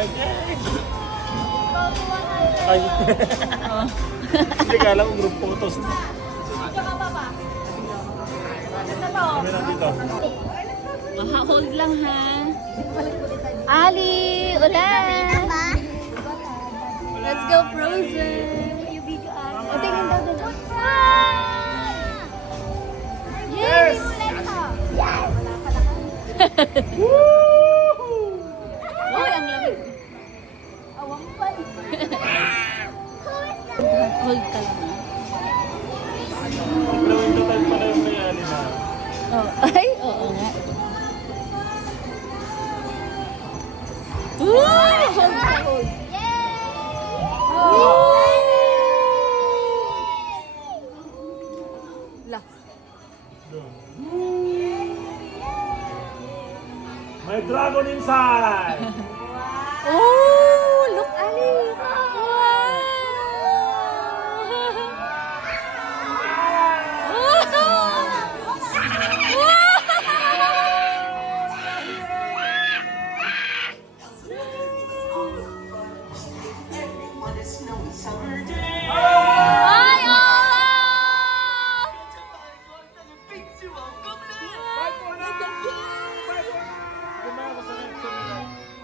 like. Yay! Ay. Hindi ka alam kung group photos na. Kami na dito. Hold lang ha. Ali, ulan. Let's go Frozen. O, tingin daw doon. Yes! Uy, ang lamig. Awang pa. Hold ka lang. Blowing the time pala yung may Ali na. Oh, ay, oo nga. Hold ka, hold. La. May dragon inside! Oh, look, Ali.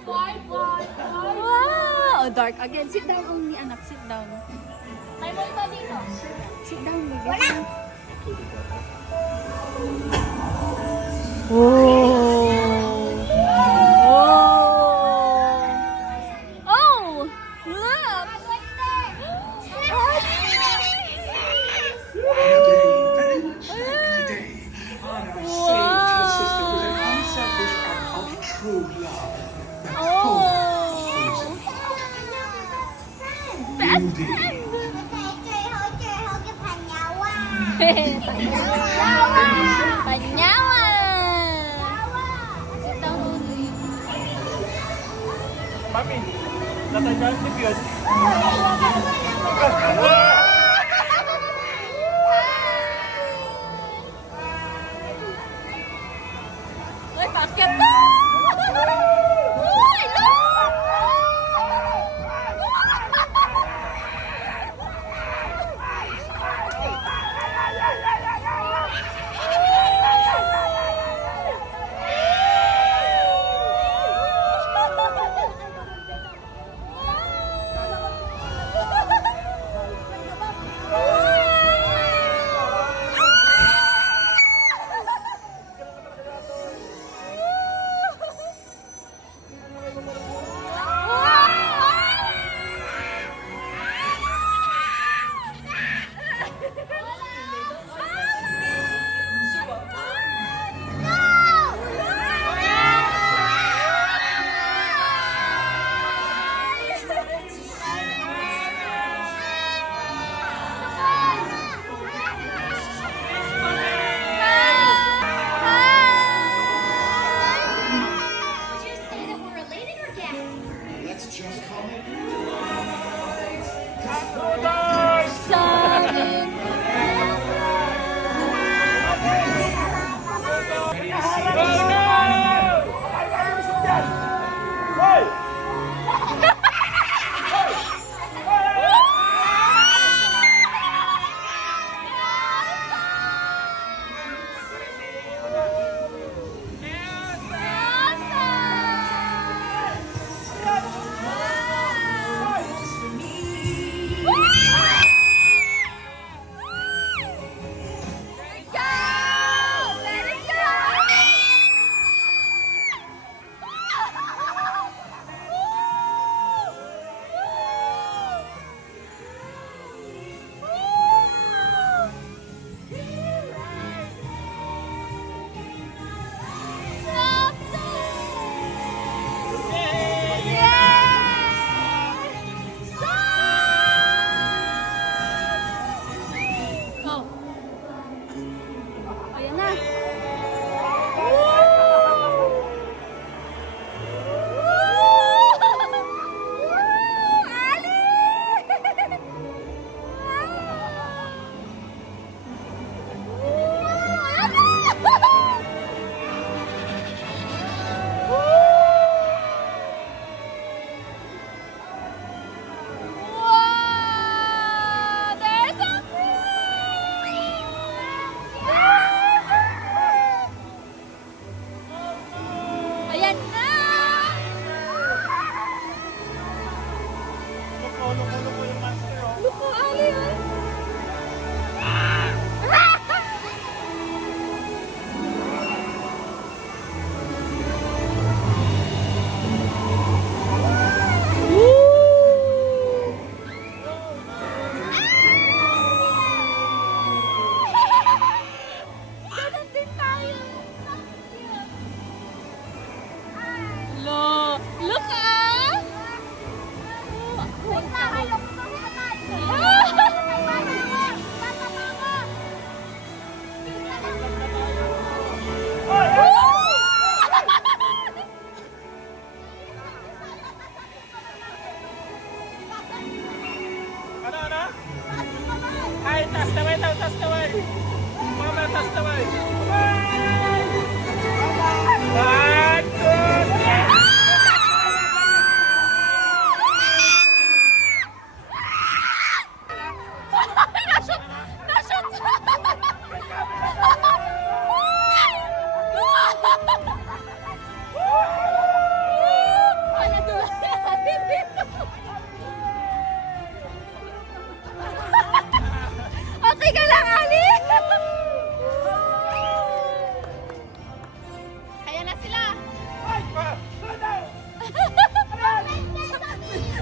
Ay, wow! Oh, dark again. Sit down only, anak. Sit down. May multo dito. Sit down, baby. Wala! Oh! Oh! Oh! Look! Panyawa! Sit down only. Mami, natandaan si Piot. Uy, bakit na? Uy, look!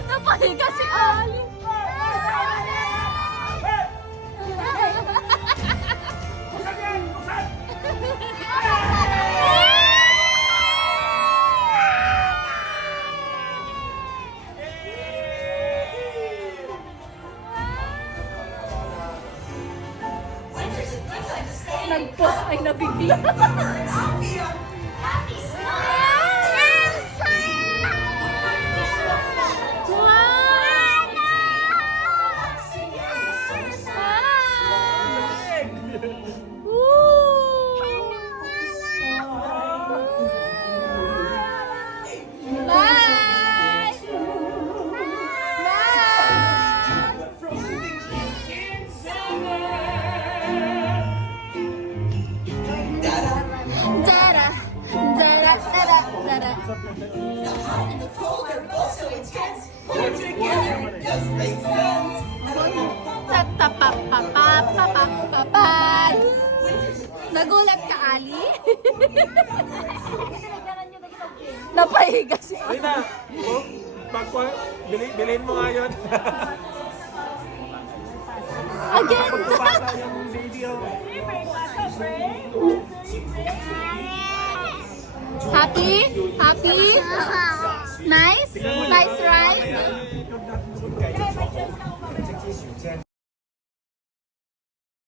Napahiga si Ali. Nag-post ay nabigla. Nagulat ka, Ali? Napahiga si Ali. Rita, bilhin mo nga yun. Again? Pagpapasa yung video. Happy? Happy? Nice? Nice ride?